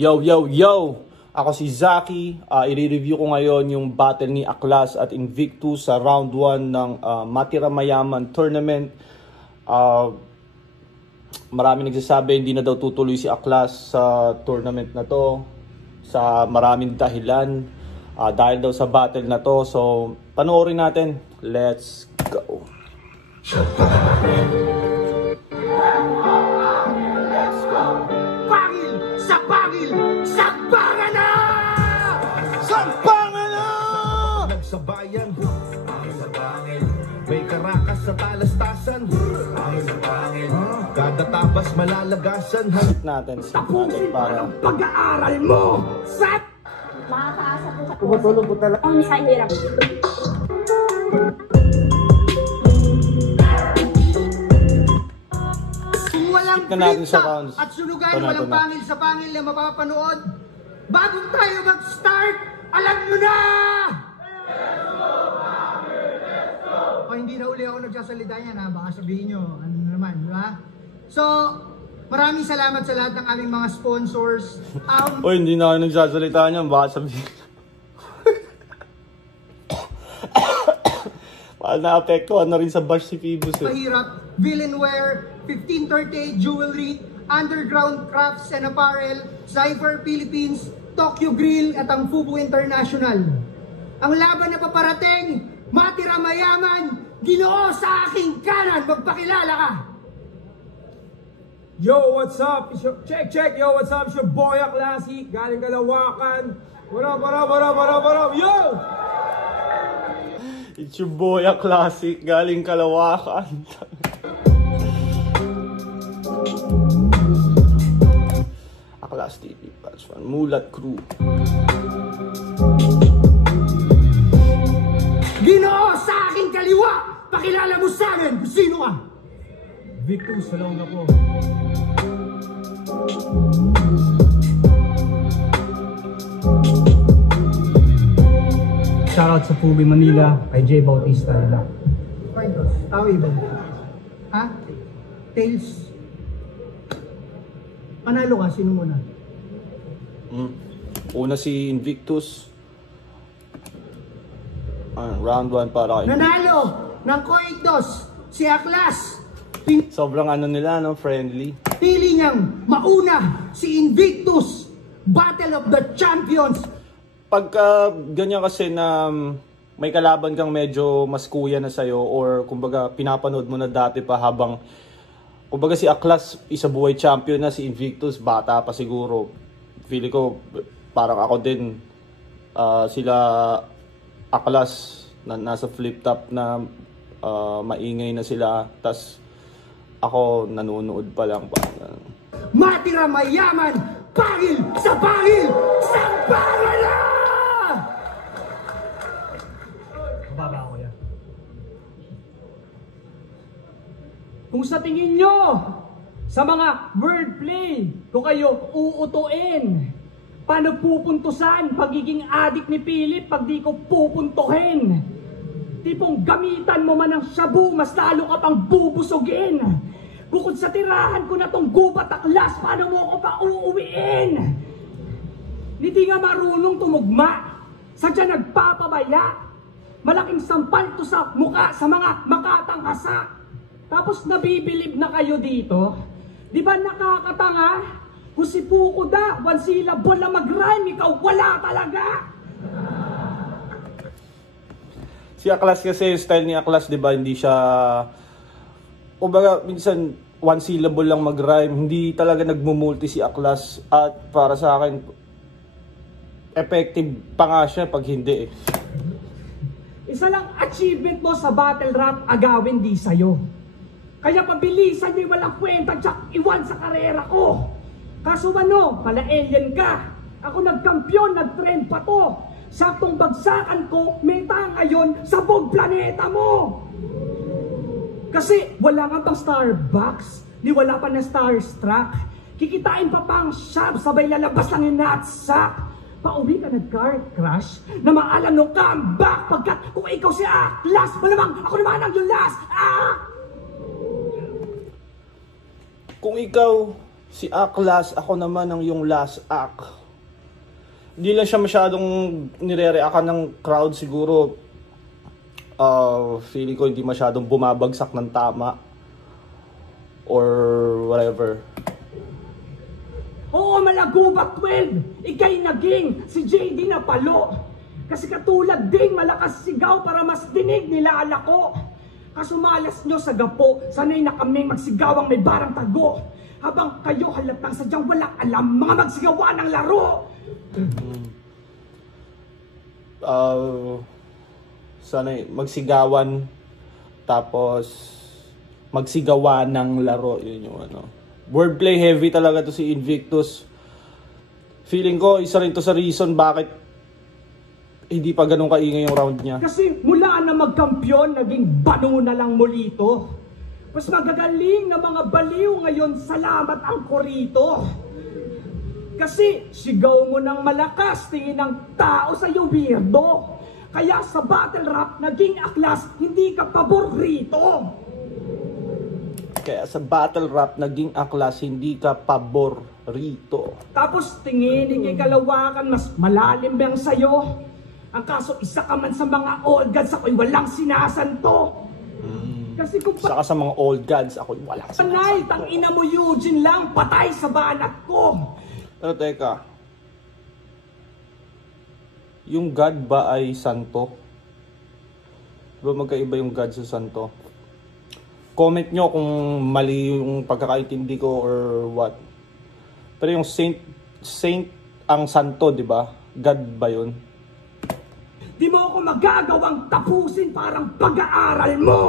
Yo, yo, yo! Ako si Zaki. I-review ko ngayon yung battle ni Aklas at Invictus sa round 1 ng Matira Mayaman tournament. Marami nagsasabi hindi na daw tutuloy si Aklas sa tournament na to sa maraming dahilan. Dahil daw sa battle na to. So, panoorin natin. Let's go! Sa bayan, angin sa bangin. May karakas sa talastasan, angin sa bangin. Kada tabas malalagasan. Skip natin para pag-aaral mo! Sat! Makakaasa po sa Tumutulong po talaga. Ang sa hirap. Kung walang skip na natin sa printa rounds. at sunugan, Ito na. walang pangil sa pangil na mapapanood, bago tayo mag-start, alam nyo na! O hindi na uli ako nagsasalita yan ha, baka sabihin nyo, ano naman, di ba? So, maraming salamat sa lahat ng aming mga sponsors. Oy, hindi na ako nagsasalita niyan, baka sabihin. Paano naapektuhan na rin sa bash si Phoebus eh. Mahirap, Villanware, 1538 Jewelry, Underground Crafts and Apparel, Cypher Philippines, Tokyo Grill at ang Fubu International. Ang laban na paparating, Matira Mayaman, Ginoo sa aking kanan, magpakilala ka! Yo, what's up? Check. Yo, what's up? It's your boy Aklasi, galing Kalawakan. What up? Yo! It's your boy, Classic, galing Kalawakan. Aklas TV, Patch 1, Mulat Crew. Ginoo sa aking kaliwa, pakilala mo sa amin kung sino ka! Victus, salaw na po. Shoutout sa Fubi Manila, kay Jay Bautista. Fightos, tawi ba? Ha? Tails? Panalo ka, sino muna? Una si Invictus. Round 1 para kay Nanalo ng Coitos, si Aklas. Sobrang ano nila, no? Friendly. Pili niyang mauna si Invictus, Battle of the Champions. Pagka ganyan kasi na may kalaban kang medyo mas kuya na sa'yo or kumbaga pinapanood mo na dati pa habang kumbaga si Aklas isa buhay champion na, si Invictus bata pa siguro. Feeling ko parang ako din sila Aklas na nasa flip top na maingay na sila, tas ako nanonood pa lang pa. Matira Mayaman, pangil sa pangil, sa pangala! Baba ako yan. Kung sa tingin nyo, sa mga wordplay, kung kayo uutuin, paano pupuntusan pagiging adik ni Philip pag di ko pupuntuhin? Tipong gamitan mo man ng shabu, mas lalo ka pang bubusugin. Bukod sa tirahan ko na tong gubat Aklas, paano mo ko pa uuwiin? Hindi nga marunong tumugma, sadya nagpapabaya. Malaking sampal to sa muka sa mga makatanghasa. Tapos nabibilib na kayo dito? Di ba nakakatanga? Kung si Pukuda, one syllable na mag-rhyme, ikaw wala talaga! Si Aklas kasi, style ni Aklas, di ba, hindi siya, kumbaga, minsan, one syllable lang mag-rhyme, hindi talaga nagmumulti si Aklas, at para sa akin, effective pa nga siya pag hindi eh. Isa lang achievement mo sa battle rap, agawin di sa'yo. Kaya pabilisan nyo yung walang kwenta, tsak iwan sa karera ko. Kaso ano, pala alien ka. Ako nagkampiyon, nagtrend pa to. Saktong bagsakan ko, meta ngayon sa buong planeta mo. Kasi wala nga pang Starbucks, ni wala pa na Starstruck. Kikitain pa pang shop, sabay lalabas lang yung nutsack. Pauwi ka nag-car crash na maalam nung comeback pagkat kung ikaw si Aklas, malamang ako naman ang yung last. Kung ikaw Si Aklas, ako naman ang yung last act. Hindi lang siya masyadong nire-reactan ng crowd siguro. Feeling ko hindi masyadong bumabagsak ng tama. Or whatever. Oo, Malagubat 12! Ika'y naging si JD na palo. Kasi katulad ding malakas sigaw para mas dinig nila alako. Kasumalas nyo sa gapo, sanay na kaming magsigawang may barang tago. Habang kayo halatang sadyang walang alam, mga magsigawa ng laro. Sanay magsigawan, tapos magsigawa ng laro. Yun yung ano. Wordplay heavy talaga to si Invictus. Feeling ko, isa rin to sa reason bakit hindi pa ganun kaingay yung round niya. Kasi mula na magkampiyon, naging bano na lang muli ito. Mas magagaling na mga baliw ngayon, salamat ang korito. Kasi sigaw mo ng malakas, tingin ng tao sa'yo weirdo. Kaya sa battle rap, naging Aklas, hindi ka pabor rito. Kaya sa battle rap, naging Aklas, hindi ka pabor rito. Tapos tingin, ikay kalawakan, mas malalim bang sa'yo? Ang kaso, isa ka man sa mga old gods, ako'y walang sinasanto. Kasi kung Saka sa mga old gods, ako'y walang panay, sinasabi. tangina mo Eugene lang, patay sa banat ko. Pero teka, yung God ba ay santo? Diba magkaiba yung God sa santo? Comment nyo kung mali yung pagkakaintindi ko or what. Pero yung saint ang santo, di ba? God ba yun? Di mo ako magagawang tapusin parang pag-aaral mo.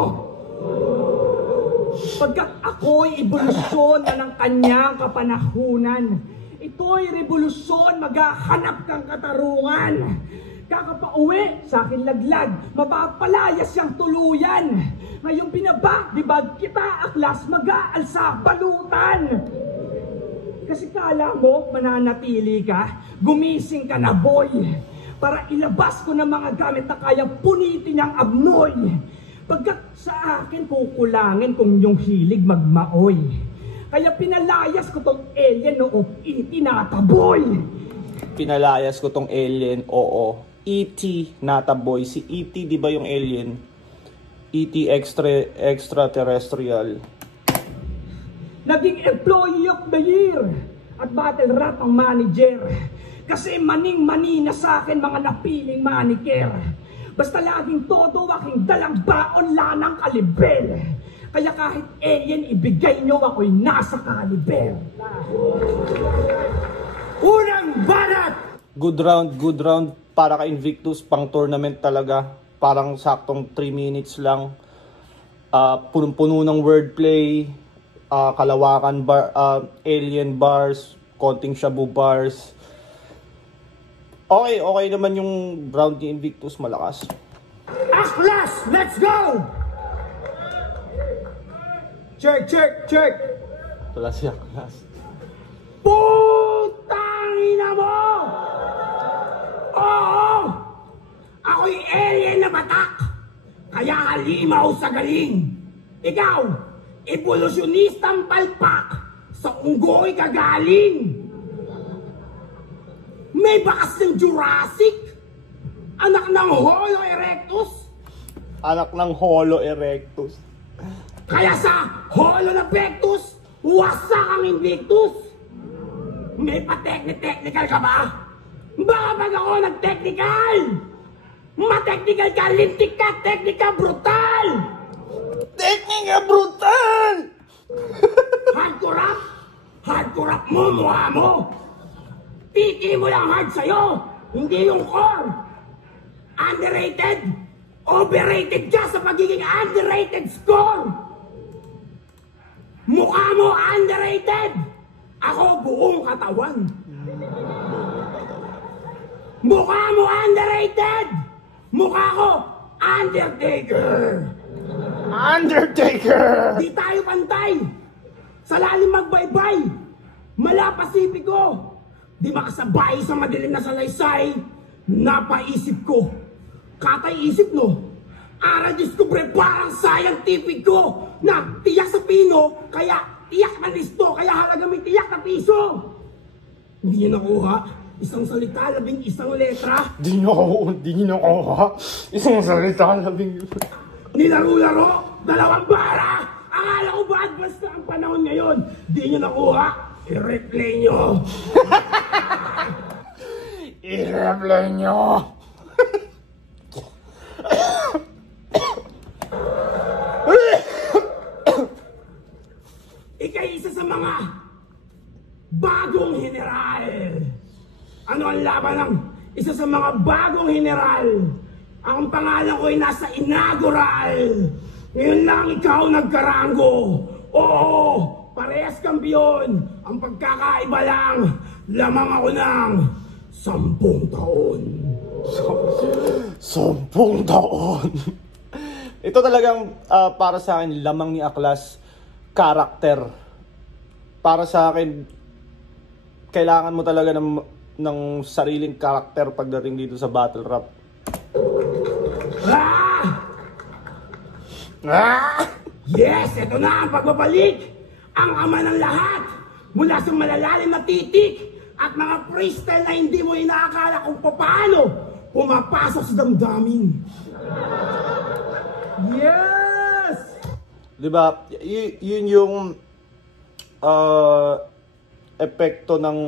Pagkat ako'y evolusyon na ng kanyang kapanahunan. Ito'y revolusyon, maghahanap kang katarungan. Kakapauwi sa akin laglag, mapapalayas siyang tuluyan. Ngayong binabag kita, Aklas, mag-aalsa balutan. Kasi kala mo, mananatili ka, gumising ka na boy. Para ilabas ko ng mga gamit na kayang punitin ang abnoy. Pagkat sa akin kukulangin kung yung hilig magmaoy. Kaya pinalayas ko tong alien o itinataboy. Pinalayas ko tong alien, oo. E.T. nataboy. Si E.T. di ba yung alien? E.T. extraterrestrial. Naging employee of the year at battle rap ang manager. Kasi maning-mani na sa akin mga napiling maniker. Basta laging todo aking dalang baon lanang kalibel. Kaya kahit alien ibigay nyo, ako'y nasa kaliber. Unang banat! Good round para kay Invictus, pang tournament talaga. Parang saktong 3 minutes lang. Punong-puno ng wordplay, kalawakan alien bars, konting shabu bars. Okay naman yung round ni Invictus, malakas. Aklas, let's go! Check. Wala si Aklas. Putang ina mo! Oo! Ako'y alien na batak! Kaya halimaw sa galing! Ikaw, evolusyonistang palpak! Sa unggoy kagaling! May bakas ng Jurassic! Anak ng Holo erectus! Anak ng Holo erectus. Kaya sa Holo na Pectus, wasak ang Invictus! May pa-technical ka ba? Baka pag ako nag-technical! Ma-technical ka, lintik ka, technical brutal! Teknika brutal! Hardcore rap mo, mukha mo! Titi mo lang hard sa'yo, hindi yung core! Underrated! Overrated ka sa pagiging underrated score! Mukha mo underrated! Ako buong katawan! Mukha mo underrated! Mukha ko Undertaker! Undertaker! Di tayo pantay! Sa lalim magbaybay! Mala Pasipiko! Di makasabay sa madilim na salaysay! Napaisip ko! Katay isip no! Aral diskubre parang scientific ko! Na tiyak sa pino, kaya tiyak na listo, kaya halaga may tiyak na piso. Hindi niyo nakuha? Isang salita, 11 letra. Di nyo nakuha. Isang salita, 11. Nilaro-laro, 2 bara. Akala ko ba advance na ang panahon ngayon? Di niyo nakuha? I-replay nyo. I-replay nyo. Ika'y isa sa mga bagong general. Ano ang laban ng isa sa mga bagong general? Ang pangalan ko ay nasa inaugural. Ngayon lang ikaw nagkaranggo. Oo, parehas kampiyon. Ang pagkakaiba lang, lamang ako ng 10 taon. 10 taon. Ito talagang para sa akin, lamang ni Aklas, karakter. Para sa akin, kailangan mo talaga ng sariling karakter pagdating dito sa battle rap. Yes, ito na ang pagbabalik. Ang ama ng lahat. Mula sa malalalim na titik at mga freestyle na hindi mo inaakala kung paano pumapasok sa damdamin. Yes! Diba? Yun yung epekto ng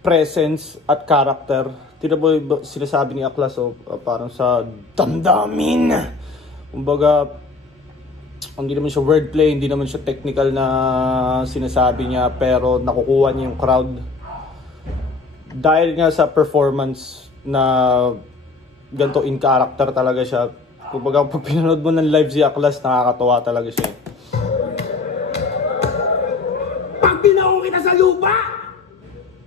presence at character. Tino ba sinasabi ni Aklas, parang sa damdamin. Kumbaga, hindi naman siya wordplay, hindi naman siya technical na sinasabi niya, pero nakukuha niya yung crowd. Dahil nga sa performance na ganito in character talaga siya. Kumbaga, pag pinanood mo ng live si Aklas, nakakatawa talaga siya. Pag binaong kita sa lupa,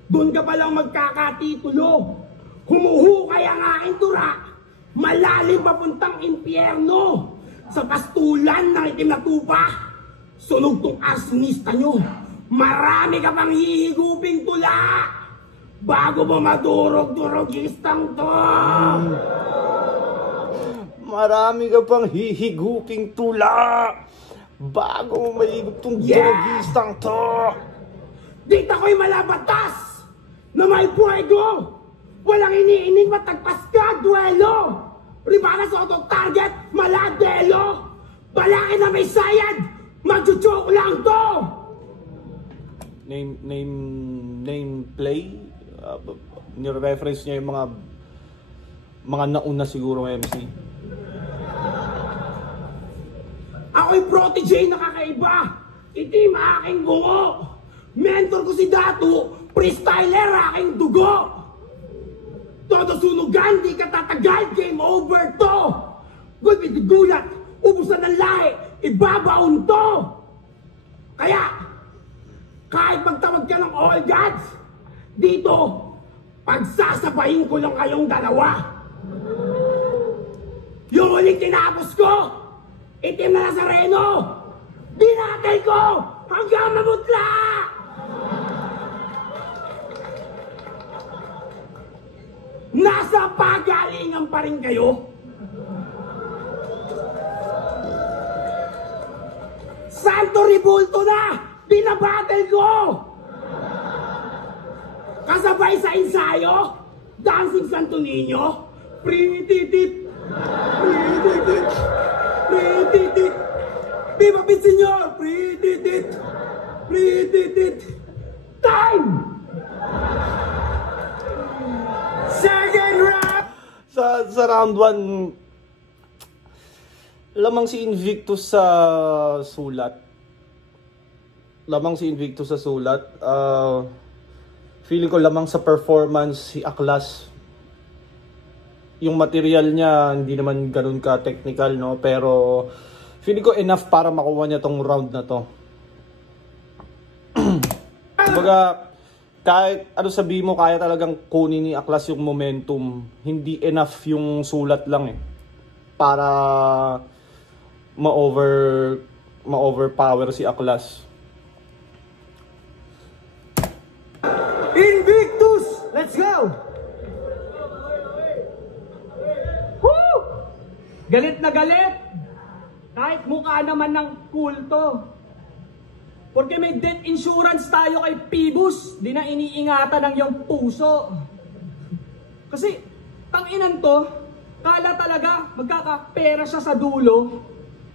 doon ka palang magkakatitulo. Humuhukay ang aking tura, malalim papuntang impyerno. Sa pastulan ng itim na tupa, sunog tong asnista nyo. Marami ka pang hihiguping tula bago mo madurog-durogistang to. Marami ka pang hihiguping tula bago mo mahigop tong durogistang to. Dito ko'y malabatas na may puwego. Walang iniining matagpas ka, duelo. Ribana sa auto-target, maladelo. Balaki na may sayad, magjo-joke lang to. Name play? Nire-reference niya yung mga nauna siguro ng MC. Ako'y protege na kakaiba. Itim aking bungo. Mentor ko si Datu, freestyler aking dugo. Todo sunugan, di ka tatagal, game over to. Good with the gulat, ubusan ng lahi, ibabaon to. Kaya, kahit magtawag ka ng all gods, dito, pagsasabayin ko lang kayong dalawa. Yung huling tinapos ko, itim na Nazareno, dinatay ko hanggang mamutla. Nasa pagalingan pa rin kayo? Santo Ribulto na! Binabattle ko! Kasabay sa ensayo, Dancing Santo Niño, Prititit, Prititit, Prititit, Viva Pinsenyor, Prititit, Prititit, time! Second round! Sa round 1, lamang si Invictus sa sulat. Feeling ko lamang sa performance si Aklas. Yung material niya hindi naman ganun ka technical, no, pero feeling ko enough para makuha niya tong round na to. Kumbaga, kahit ano sabihin mo, kaya talagang kunin ni Aklas yung momentum. Hindi enough yung sulat lang para ma-overpower si Aklas. Invictus! Let's go! Woo! Galit na galit! Kahit mukha naman ng kulto. Porque may death insurance tayo kay Pibus, di na iniingatan ng iyong puso. Kasi, tanginan to, kala talaga magkakapera siya sa dulo,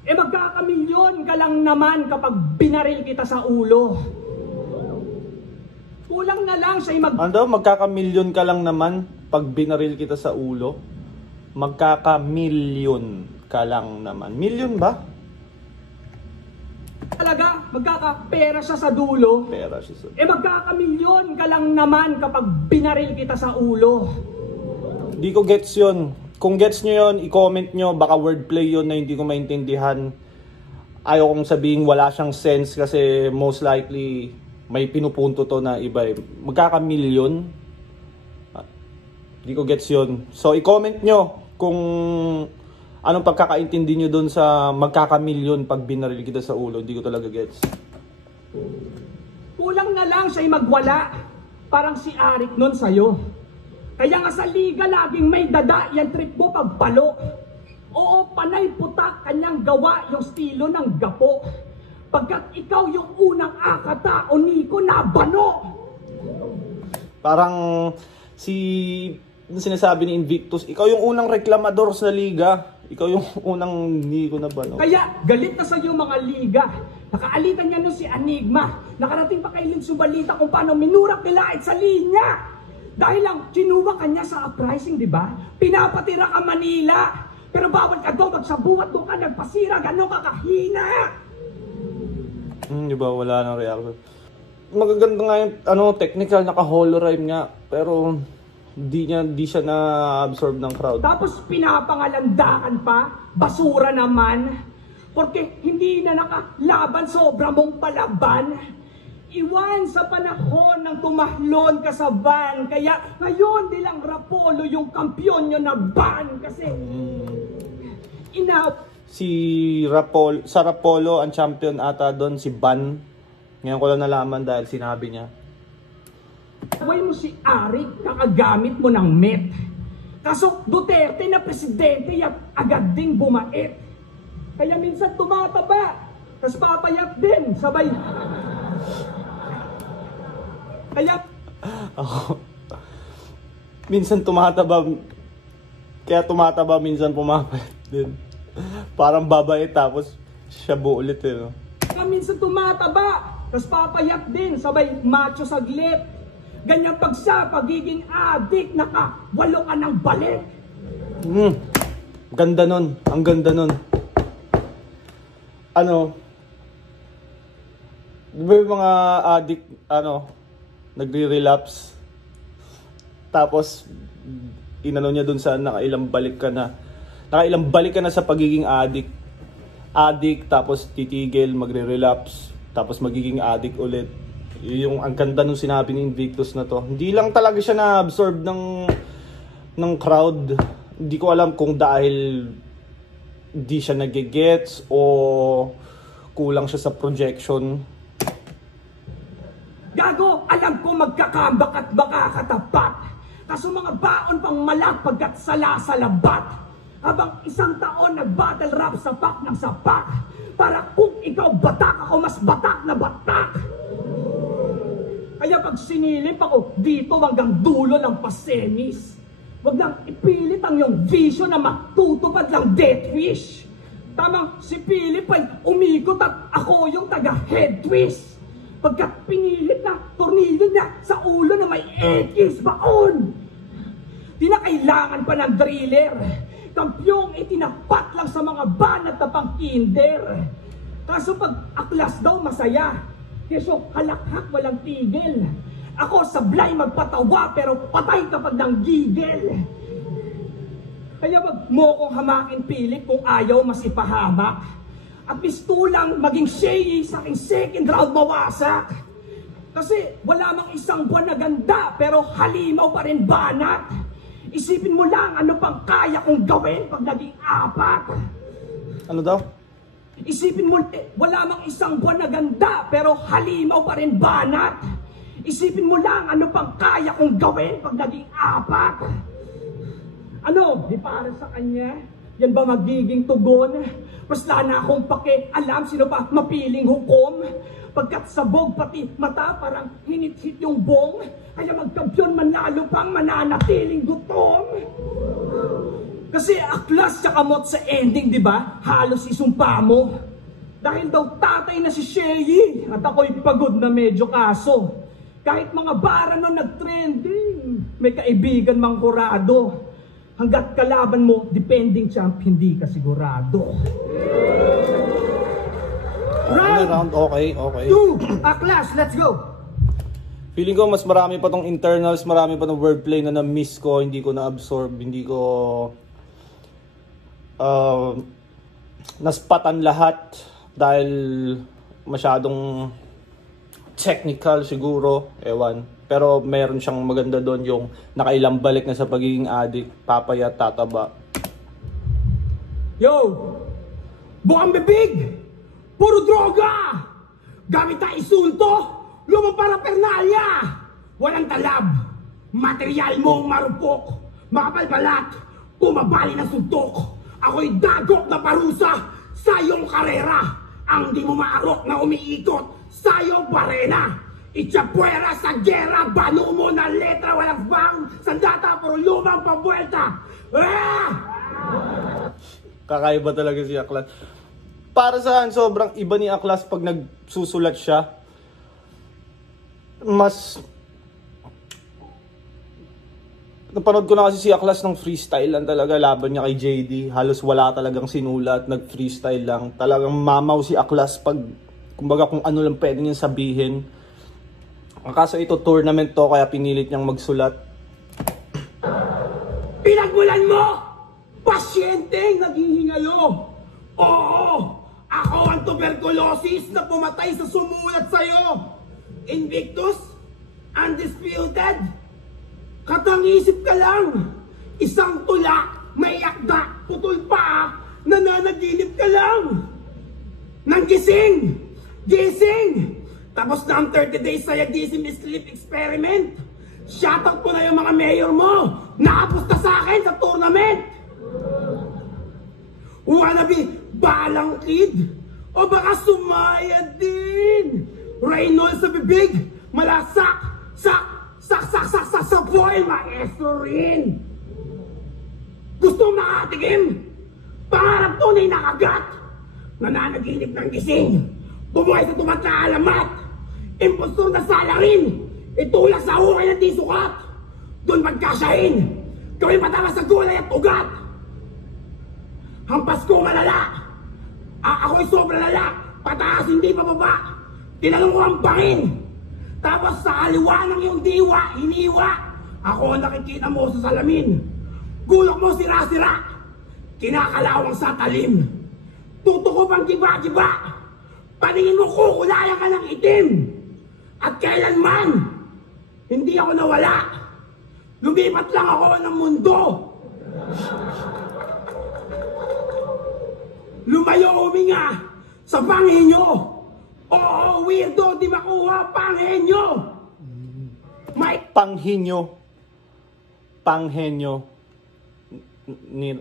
magkakamilyon ka lang naman kapag binaril kita sa ulo. Kulang na lang siya magkakamilyon ka lang naman pag binaril kita sa ulo? Magkakamilyon ka lang naman. Milyon ba? Talaga, magkakapera siya sa dulo. Pera siya sa... Magkakamilyon ka lang naman kapag binaril kita sa ulo. Di ko gets yun. Kung gets nyo yun, i-comment nyo. Baka wordplay yun na hindi ko maintindihan. Ayaw kong sabihin wala siyang sense kasi most likely may pinupunto to na iba. Magkakamilyon? Di ko gets yun. So, i-comment nyo kung anong pagkakaintindi nyo dun sa magkakamilyon pag binaril kita sa ulo. Hindi ko talaga gets. Kulang na lang siya'y magwala. Parang si Arik nun sa'yo. Kaya nga sa liga laging may dada yan trip mo pagpalo. Oo, panay putak kanyang gawa yung estilo ng gapo. Pagkat ikaw yung unang akata o Nico na bano. Parang sinasabi ni Invictus, ikaw yung unang reklamador sa liga. Ikaw yung unang Nico na bano. Kaya galit na sa iyo mga liga. Nakaalitan niya nun si Enigma. Nakarating pa kay Lin Subalita kung paano minurak nila sa linya. Dahil lang, kinuha kanya sa uprising, di ba? Pinapatira ka Manila. Pero bawal ka doon, magsabuhat doon ka, nagpasira, gano'n ka kahina. Di ba, wala nang reaction. Magaganda nga yung, technical, naka-holorime nga. Pero, di siya na-absorb ng crowd. Tapos pinapangalandakan pa, basura naman. Porque hindi na nakalaban, sobra mong palaban. Iwan sa panahon ng tumahlon ka sa van. Kaya ngayon nilang Rapolo yung kampyon nyo na ban. Kasi sa Rapolo ang champion ata doon si Ban. Ngayon ko lang nalaman dahil sinabi niya. Huwag mo si Arik, kakagamit mo ng met. Kaso Duterte na presidente at agad ding bumait. Kaya minsan tumataba, tas papayat din, sabay. Kaya minsan tumataba, minsan pumapayat din. Parang babae tapos siya buo ulit no? Kaya minsan tumataba, tas papayat din, sabay macho saglit. Ganyan pag sa pagiging adik, nakawalo ka ng balik. Ganda nun, ang ganda nun. Di ba yung mga addict, nagre-relapse? Tapos, inano niya dun sa nakailang balik ka na sa pagiging addict. Addict, tapos titigil, magre-relapse, tapos magiging addict ulit. Yung ang ganda nung sinabi ni Invictus na to. Hindi lang talaga siya na-absorb ng crowd. Hindi ko alam kung dahil di siya nagigets o kulang siya sa projection. Gago, alam ko magkakambak at makakatapat. Kaso mga baon pang malak pagkat sala sa labat. Habang isang taon nag-battle rap sa pak ng sapak. Para kung ikaw batak, ako mas batak na batak. Kaya pag sinilip ako dito hanggang dulo ng pasenis. Huwag lang ipilit ang iyong vision na matutupad lang death wish. Tamang si Philip ay umikot at ako yung taga-head twist. Pagkat pinilit na tornilyo niya sa ulo na may X baon. Di na kailangan pa ng driller. Kampyong itinapat lang sa mga banat na pang kinder. Kaso pag aklas daw masaya. Keso halakhak walang tigil. Ako sablay magpatawa pero patay kapag nang gigil. Kaya wag mo kong hamakin Philip kung ayaw mas ipahamak. At mistulang maging shady sa aking second round mawasak. Kasi wala mang isang buwan na ganda pero halimaw pa rin banat. Isipin mo lang ano pang kaya kong gawin pag naging apat. Ano daw? Isipin mo, wala mang isang buwan na ganda pero halimaw pa rin banat. Isipin mo lang ano pang kaya kong gawin pag naging apat. Ano, di para sa kanya? Yan ba magiging tugon? Mas na akong alam sino pa mapiling hukom. Pagkat sabog pati mata parang hinit-hit yung bong. Kaya magkampiyon manalo pang mananatiling gutom. Kasi aklas sa kamot sa ending, di ba? Halos isumpa mo. Dahil daw tatay na si Shelly at ako'y pagod na medyo kaso. Kahit mga bara no nag-trending, may kaibigan mang kurado. Hanggat kalaban mo, defending champ, hindi ka sigurado. Round, okay. 2, Aklas, let's go! Feeling ko mas marami pa tong internals, marami pa tong wordplay na na-miss ko, hindi ko na-absorb, hindi ko naspatan lahat dahil masyadong technical siguro, ewan. Pero meron siyang maganda doon yung nakailang balik na sa pagiging addict, papaya, tataba. Yo! Bukang bibig! Puro droga! Gamit na isunto! Lumang parapernalya! Walang talab! Material mong marupok! Makapalbalat! Tumabali ng suntok! Ako'y dagok na parusa sa iyong karera! Ang di mo maarok na umiikot sa iyong barena! Itsapuera sa gera! Bano mo na letra! Walang bang! Sandata puro lumang pabuelta! Ah! Kakaiba talaga si Aklas. Para saan sobrang iba ni Aklas pag nagsusulat siya. Mas napanood ko na kasi si Aklas ng freestyle lang talaga, laban niya kay JD. Halos wala talagang sinulat, nag-freestyle lang. Talagang mamaw si Aklas pag, kumbaga kung ano lang pwede niyang sabihin. Ang kaso ito tournament to, kaya pinilit niyang magsulat. Pinagmulan mo! Pasyenteng naghihingalo! Oo! Ako ang tuberculosis na pumatay sa sumulat sa'yo! Invictus? Undisputed? Katangisip ka lang! Isang tula, may yakda, putol pa, nananaginip ka lang! Nang gising! Gising! Tapos na ang 30 days sayadism sleep experiment! Shoutout po na yung mga mayor mo! Nakapusta sa akin sa tournament! Wannabe, balang kid! O baka sumaya din! Reynolds sa bibig! Malasak! Sak sa boy! Maestro rin! Gusto makatikim? Pangarap tunay na kagat! Nananaginip ng gising! Bumuhay sa tumat na alamat! Impostor na salarin! Itulak sa hukay na di sukat! Doon magkasyahin! Gawin matamas sa gulay at ugat! Hampas ko malala! Ako'y sobrang lala! Pataas hindi pababa! Tinanong ko ang bangin! Tapos sa kaliwa ng iyong diwa, iniwa! Ako ang nakikita mo sa salamin! Gulok mo sira-sira! Kinakalawang sa talim! Tutok ko pang giba-giba! Paningin mo kukulayan ka ng itim! At kailanman, hindi ako nawala! Lumipat lang ako ng mundo! Lumayo huminga sa panghenyo! Oo, weirdo, di makuha panghenyo! May Panghenyo. Ni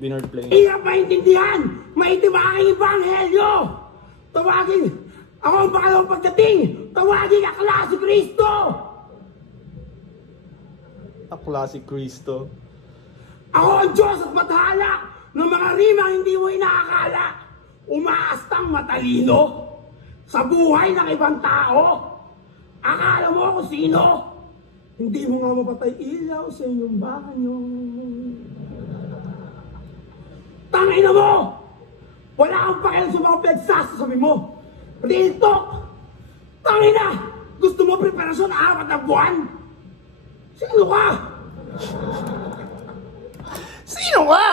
Binard Play. Iya maintindihan! May aking ebanghelyo! Tawagin! Ako ang pangalawang pagdating! Tawagin Aklas si Kristo! Aklas si Kristo. Ako ang Diyos at bathala ng mga rimang hindi mo inaakala. Umaastang matalino sa buhay ng ibang tao. Akala mo ako sino? Hindi mo nga mapatay ilaw sa inyong banyo. Tangina mo! Wala kang pakialam sa mga pinagsasabi mo. Real talk! Tangina! Gusto mo preparasyon 4 na buwan? Sino ka? Sino ka?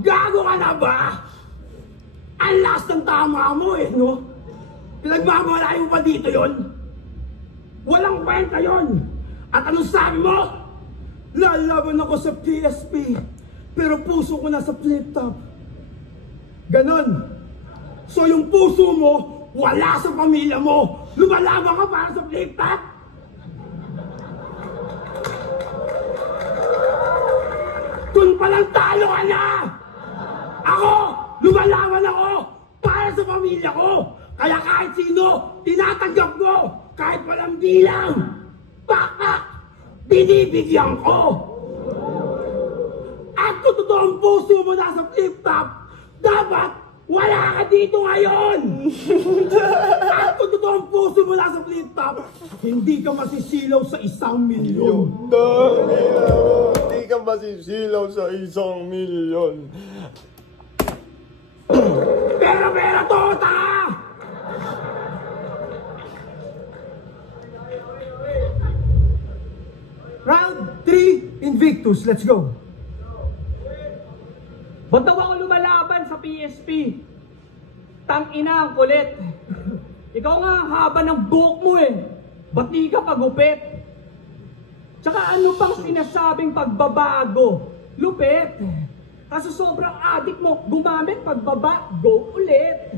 Gago ka na ba? Ang last ng tama mo no? Pinagmamalayo pa dito yon. Walang kwenta yon. At anong sabi mo? Lalaban ako sa PSP, pero puso ko na sa flip top. Ganon. So yung puso mo, wala sa pamilya mo. Lumalaban ka para sa flip top? Dun palang talo ka na! Ako, lumalawan ako para sa pamilya ko. Kaya kahit sino, tinatanggap ko. Kahit walang bilang, baka binibigyan ko. At kung totoong puso mo nasa flip-top, dapat wala ka dito ngayon! At kung totoong puso mo nasa flip-top, hindi ka masisilaw sa 1,000,000. Hindi ka masisilaw sa 1,000,000. Pera tota! Round 3, Invictus. Let's go. Ba't daw ako lumalaban sa PSP? Tang-ina ang kulit. Ikaw nga ang haba ng buhok mo eh. Ba't di ka pagupit? Tsaka ano pang sinasabing pagbabago? Lupit. Kaso sobrang adik mo, gumamit pagbabago ulit.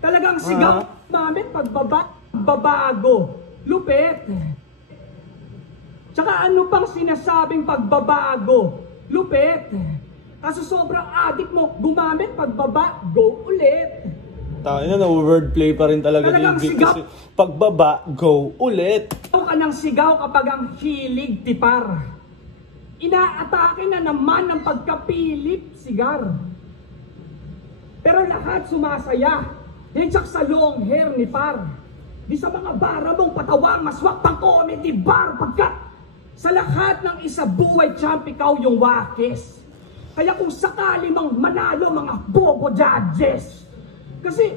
Talagang sigaw, gumamit pagbabago. Lupit. Tsaka ano pang sinasabing pagbabago? Lupit. Kaso sobrang adik mo, gumamit pagbabago ulit. Tangina na wordplay pa rin talaga ni Talagang Invictus. sigaw. Pagbaba, go ulit. Sigaw ka ng sigaw kapag ang hilig tipar. Inaatake na naman ng pagkapilip sigar. Pero lahat sumasaya. Hintsak sa long hair ni par. Di sa mga bara mong patawang maswak pang comedy bar. Pagkat sa lahat ng isa buhay champ, ikaw yung wakis. Kaya kung sakali mang manalo mga bobo judges. Kasi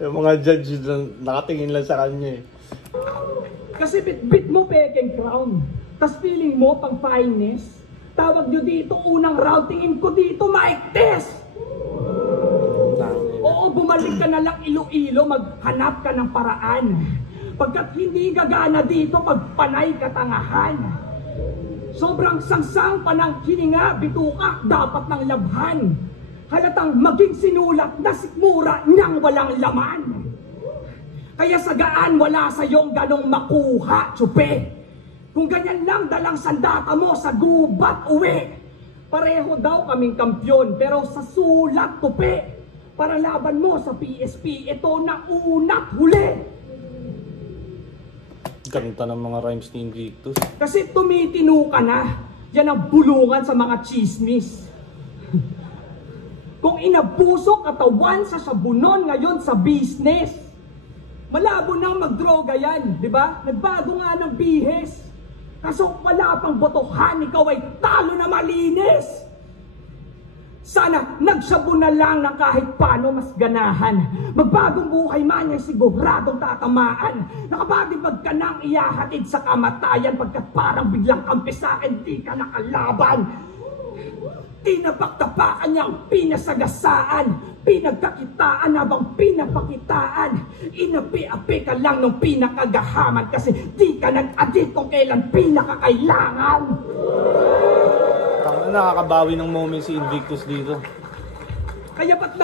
Yung mga judge nakatingin lang sa kanya eh. Kasi bit-bit mo pekeng crown. Tas feeling mo pang fineness. Tawag nyo dito unang round, tingin ko dito mic test. Oo, bumalik ka na lang Iloilo, maghanap ka ng paraan. Pagkat hindi gagana dito pagpanay katangahan. Sobrang sangsang pa ng hininga, bituka, dapat ng labhan. Halatang maging sinulat na sikmura niyang walang laman. Kaya sagaan wala sa iyong ganong makuha, tsupe. Kung ganyan lang dalang sandata mo sa gubat uwi. Pareho daw kaming kampyon, pero sa sulat tupi. Para laban mo sa PSP, ito na unat huli. Ganda ng mga rhymes ni Invictus. Kasi tumitino ka na. Yan ang bulungan sa mga chismis. Kung inabuso katawan sa sabunon ngayon sa business. Malabo nang magdroga yan, di ba? Nagbago nga ng bihes. Kaso wala pang botohan, ikaw ay talo na malinis. Sana nagsabon na lang ng kahit paano mas ganahan. Magbagong buhay man yung siguradong tatamaan. Nakabagibag ka nang iyahatid sa kamatayan pagkat parang biglang kampi sa akin, di ka nakalaban. Tinapaktapakan niyang pinasagasaan. Pinagkakitaan habang pinapakitaan. Inapi-api ka lang nung pinakagahaman kasi di ka nag-adit kung kailan pinakakailangan. Nakakabawi ng moment si Invictus dito. Kaya ba't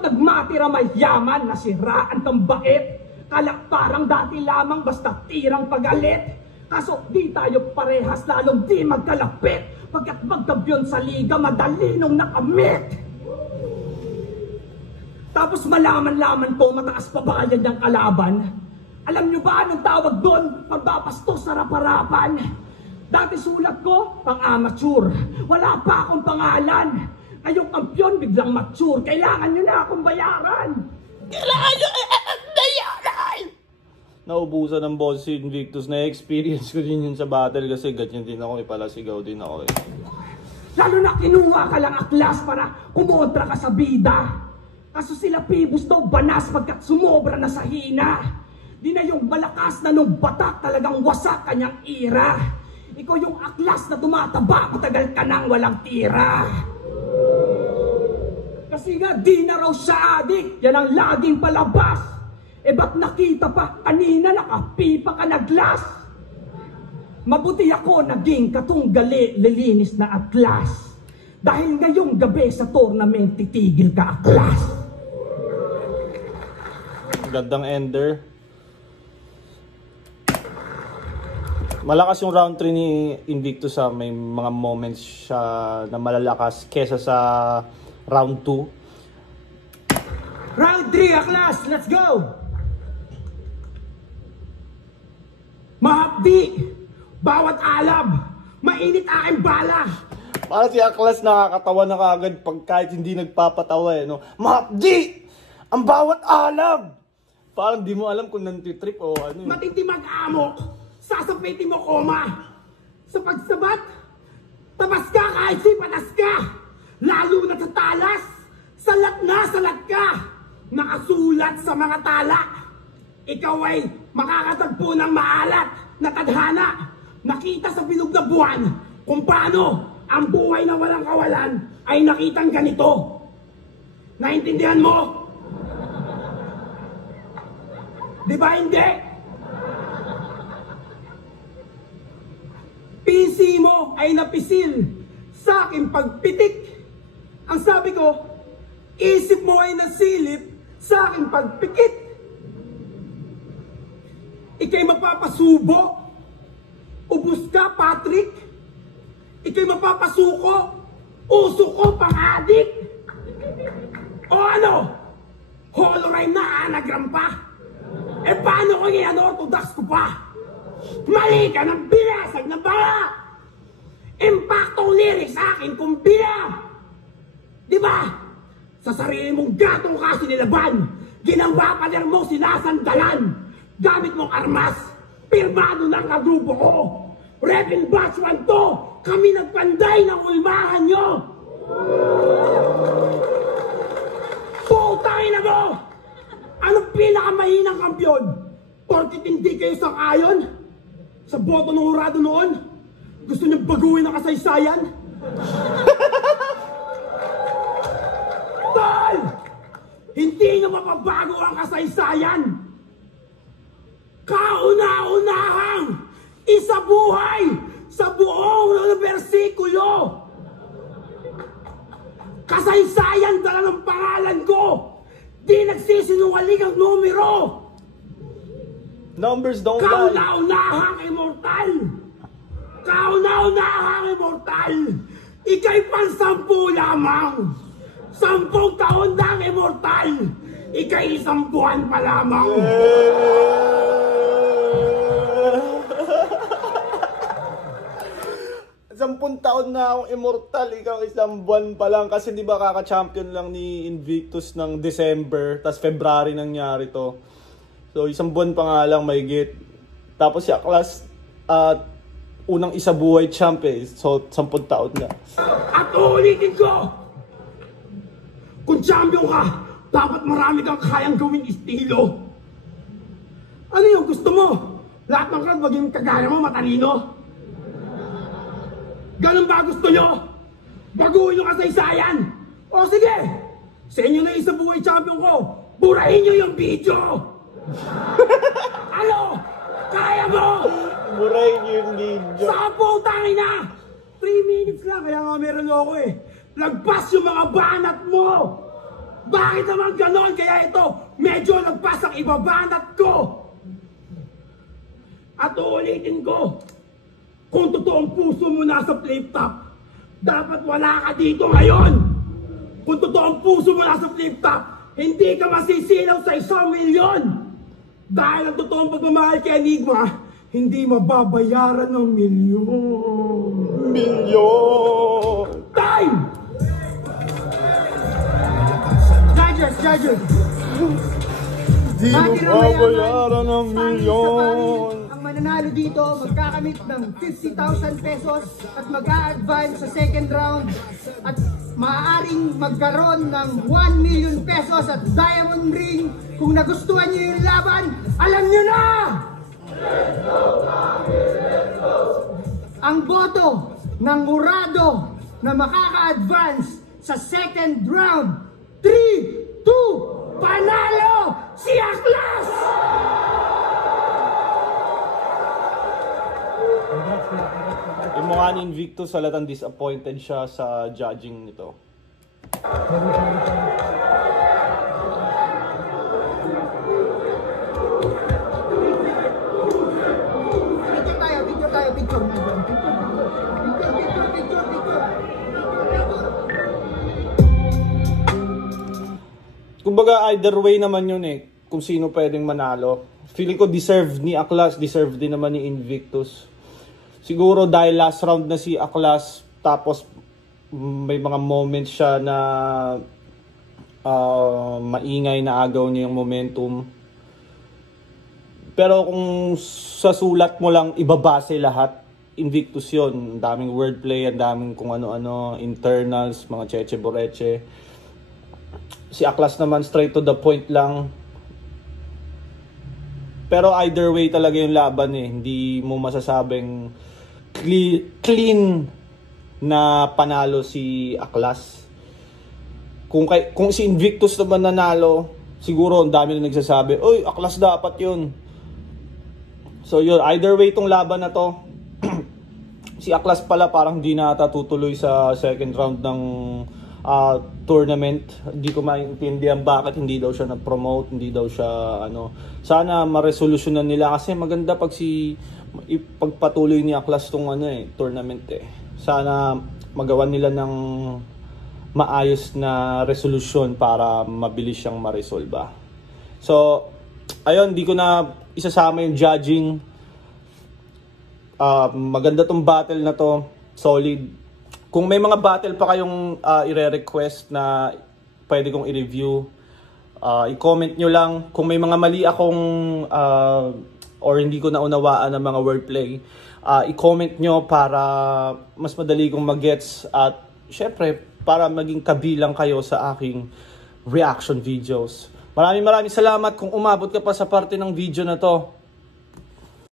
nagmati ramay yaman, nasiraan kang bait. Kala parang dati lamang basta tirang pagalit. Kaso di tayo parehas lalong di magkalapit. Pagkat magkabyon sa liga madali nung nakamit. Tapos malaman-laman ko mataas pa bayad ng kalaban. Alam nyo ba anong tawag doon? Pagbapastos sa rap-harapan. Dati sulat ko, pang-amateur. Wala pa akong pangalan. Ngayong kampyon, biglang mature. Kailangan nyo na akong bayaran. Kailangan nyo bayaran! Naubusan ng boss si Invictus. Na-experience ko din yun sa battle kasi ganyan din ako. Ipalasigaw din ako eh. Lalo na kinuha ka lang aklas para kumontra ka sa bida. Kaso sila Pibus daw banas pagkat sumobra na sa hina. Di na yung malakas na nung batak talagang wasak kanyang ira. Ikaw yung aklas na tumataba, matagal ka nang walang tira. Kasi nga di na raw siya adik, yan ang laging palabas. E ba't nakita pa kanina nakapipa ka na glass? Mabuti ako naging katunggali lilinis na atlas. Dahil ngayong gabi sa tournament titigil ka aklas. Gandang ender. malakas yung round 3 ni Invictus, may mga moments siya na malalakas kesa sa round 2. Round 3, Aklas, let's go! Mahapdi, bawat alab, mainit aking bala. Para si Aklas nakakatawa na kaagad pag kahit hindi nagpapatawa no? Mahapdi! Ang bawat alab! Parang di mo alam kung nantitrip o ano yun. Matindi mag-amok, sasapitin mo koma. Sa pagsabat, tabas ka kahit sipatas ka. Lalo na sa talas, salat ka. Nakasulat sa mga tala. Ikaw ay makakatagpo ng maalat na tadhana. Nakita sa bilog na buwan kung paano ang buhay na walang kawalan ay nakitang ganito. Naintindihan mo? Di ba hindi? PC mo ay napisil sa aking pagpitik. Ang sabi ko, isip mo ay nasilip sa aking pagpikit. Ika'y mapapasubo. Ubus ka, Patrick. Ika'y mapapasuko. Uso ko, pang-adik. O ano? Holorime na anagram pa. Eh paano kung i-unorthodox ko pa? Mali ka ng binasag na bala! Impaktong lyrics sa akin kung bila! Diba? Sa sarili mong gatong kasi nilaban, ginawa pa mo sinasandalan. Gamit mong armas, pirmado ng kagrupo ko. Rebel Batch 1 to, kami nagpanday ng ulmahan nyo! Putangin na mo! Anong pinakamahinang kampyon? Porkit hindi kayo sang-ayon? Sa boto ng hurado noon? Gusto niyo baguhin ang kasaysayan? Tol! Hindi niyo mapabago ang kasaysayan! Kauna-unahang isabuhay sa buong bersikulo! Kasaysayan dala ng pangalan ko! Di nagsisinungaling ang numero! Numbers don't lie. Kauna-unahang immortal! Kauna-unahang immortal! Ika'y pansampu lamang! 10 taon na ang immortal! Ika'y 1 buwan pa lamang! 10 taon na akong immortal, ikaw 1 buwan pa lang. Kasi di ba kaka-champion lang ni Invictus ng December, tas February nangyari to. So 1 buwan pa nga lang mahigit. Tapos si Aklas, unang isabuhay champion, so 10 taon na. At uulitin ko! Kung champion ka, dapat marami kang kayang gawing estilo. Ano yung gusto mo? Lahat ng crowd maging kagaya mo, matalino? Ganun ba gusto nyo? Baguhin yung kasaysayan! O sige! Sa inyo na isa buhay champion ko, burahin nyo yung video! Ano? Kaya mo? Burahin yung video. Sa putangin na! 3 minutes lang, kaya nga meron ako eh. Lagpas yung mga banat mo! Bakit naman ganon? Kaya ito, medyo lagpas ang ibabanat ko! At uulitin ko, kung totoong puso mo nasa flip top, dapat wala ka dito ngayon! Kung totoong puso mo nasa flip top, hindi ka masisilaw sa 1 milyon! Dahil ang totoong pagmamahal kay Enigma, hindi mababayaran ng milyon! Milyon! Time! Judges! Di mo babayaran ng milyon! Ang mananalo dito, magkakamit ng 50,000 pesos at mag-a-advance sa second round at maaaring magkaroon ng 1 million pesos at diamond ring. Kung nagustuhan niyo yung laban, alam niyo na! Ang boto ng Murado na makaka-advance sa second round, 3, 2, panalo si Aklas! Yung mukha ni Invictus, halatang disappointed siya sa judging nito. Video tayo. kumbaga either way naman yun kung sino pwedeng manalo. Feeling ko deserve ni Aklas, deserve din naman ni Invictus. Siguro dahil last round na si Aklas, tapos may mga moments siya na maingay na agaw niya yung momentum. Pero kung sa sulat mo lang ibabase lahat, Invictus yun. Ang daming wordplay, ang daming kung ano-ano, internals, mga cheche-boreche. Si Aklas naman straight to the point lang. Pero either way talaga yung laban Hindi mo masasabing clean na panalo si Aklas. Kung si Invictus naman nanalo, siguro ang dami na nagsasabi, "Oy, Aklas dapat 'yun." So yun, either way tong laban na to. Si Aklas pala parang hindi na tutuloy sa second round ng tournament. Hindi ko maintindihan bakit hindi daw siya nag-promote, hindi daw siya Sana ma-resolutionan nila kasi maganda pag ipagpatuloy ni Aklas tong tournament Sana magawan nila ng maayos na resolution para mabilis siyang ma-resolve. So, ayun, di ko na isasama yung judging. Maganda tong battle na to, solid. Kung may mga battle pa kayong ire-request na pwede kong i-review, i-comment nyo lang. Kung may mga mali akong or hindi ko naunawaan ng mga wordplay, i-comment nyo para mas madali kong mag-gets at syempre para maging kabilang kayo sa aking reaction videos. Maraming salamat kung umabot ka pa sa parte ng video na to.